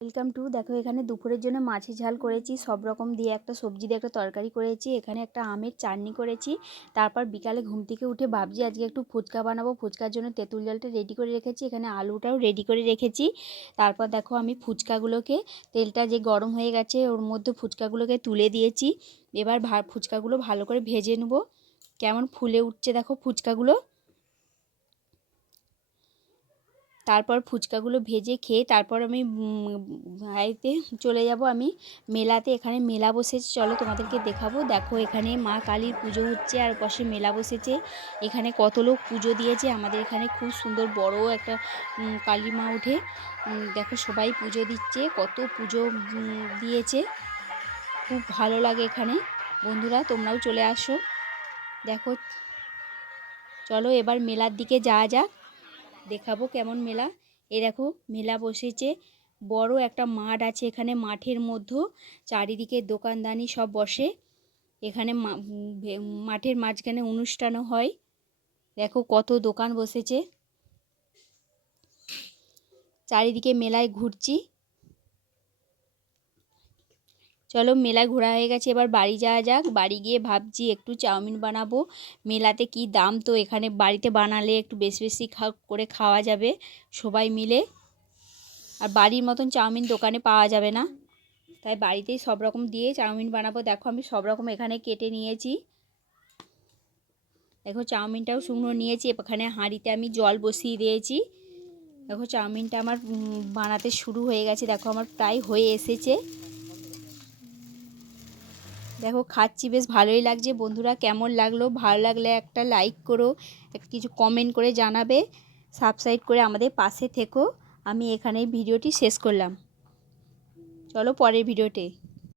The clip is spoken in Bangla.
ওয়েলকাম টু দেখো, এখানে দুপুরের জন্য মাছের ঝাল করেছি, সব রকম দিয়ে একটা সবজি দিয়ে একটা তরকারি করেছি, এখানে একটা আমের চাটনি করেছি, তারপর বিকালে ঘুম থেকে উঠে ভাবছি আজকে একটু ফুচকা বানাবো, ফুচকার জন্য তেঁতুল জলটা রেডি করে রেখেছি, এখানে আলুটাও রেডি করে রেখেছি, তারপর দেখো আমি ফুচকাগুলোকে, তেলটা যে গরম হয়ে গেছে, ওর মধ্যে ফুচকাগুলোকে তুলে দিয়েছি, এবার ভা, ফুচকাগুলো ভালো করে ভেজে নেব, কেমন ফুলে উঠছে দেখো ফুচকাগুলো। তারপর ফুচকাগুলো ভেজে খেয়ে তারপর আমি বাড়িতে চলে যাব আমি মেলাতে। এখানে মেলা বসেছে, চলো তোমাদেরকে দেখাবো। দেখো এখানে মা কালীর পুজো হচ্ছে আর পাশে মেলা বসেছে। এখানে কত লোক পুজো দিয়েছে। আমাদের এখানে খুব সুন্দর বড় একটা কালী মা উঠে দেখো সবাই পুজো দিচ্ছে, কত পুজো দিয়েছে। খুব ভালো লাগে এখানে। বন্ধুরা, তোমরাও চলে আসো। দেখো, চলো এবার মেলার দিকে যাওয়া যাক। দেখাবো কেমন মেলা। এ দেখো, মেলা বসেছে। বড় একটা মাঠ আছে এখানে। মাঠের মধ্যেও চারিদিকে দোকানদানি সব বসে। এখানে মাঠের মাঝখানে অনুষ্ঠানও হয়। দেখো কত দোকান বসেছে। চারিদিকে মেলায় ঘুরছি। চলো মেলায় ঘোরা হয়ে গেছে, এবার বাড়ি যাওয়া যাক। বাড়ি গিয়ে ভাবছি একটু চাউমিন বানাবো। মেলাতে কি দাম? তো এখানে বাড়িতে বানালে একটু বেশি বেশি করে খাওয়া যাবে সবাই মিলে। আর বাড়ির মতন চাউমিন দোকানে পাওয়া যাবে না। তাই বাড়িতেই সব রকম দিয়ে চাউমিন বানাবো। দেখো আমি সব রকম এখানে কেটে নিয়েছি। দেখো চাউমিনটাও শুকনো নিয়েছি, এখানে হাঁড়িতে আমি জল বসিয়ে দিয়েছি। দেখো চাউমিনটা আমার বানাতে শুরু হয়ে গেছে। দেখো আমার প্রায় হয়ে এসেছে। দেখো, খাচ্ছি, বেশ ভালোই লাগছে। বন্ধুরা, কেমন লাগল? ভালো লাগলে একটা লাইক করো, কিছু কমেন্ট করে জানাবে সাবস্ক্রাইব করে আমাদের পাশে থেকো। আমি এখানে ভিডিওটি শেষ করলাম। চলো পরের ভিডিওতে।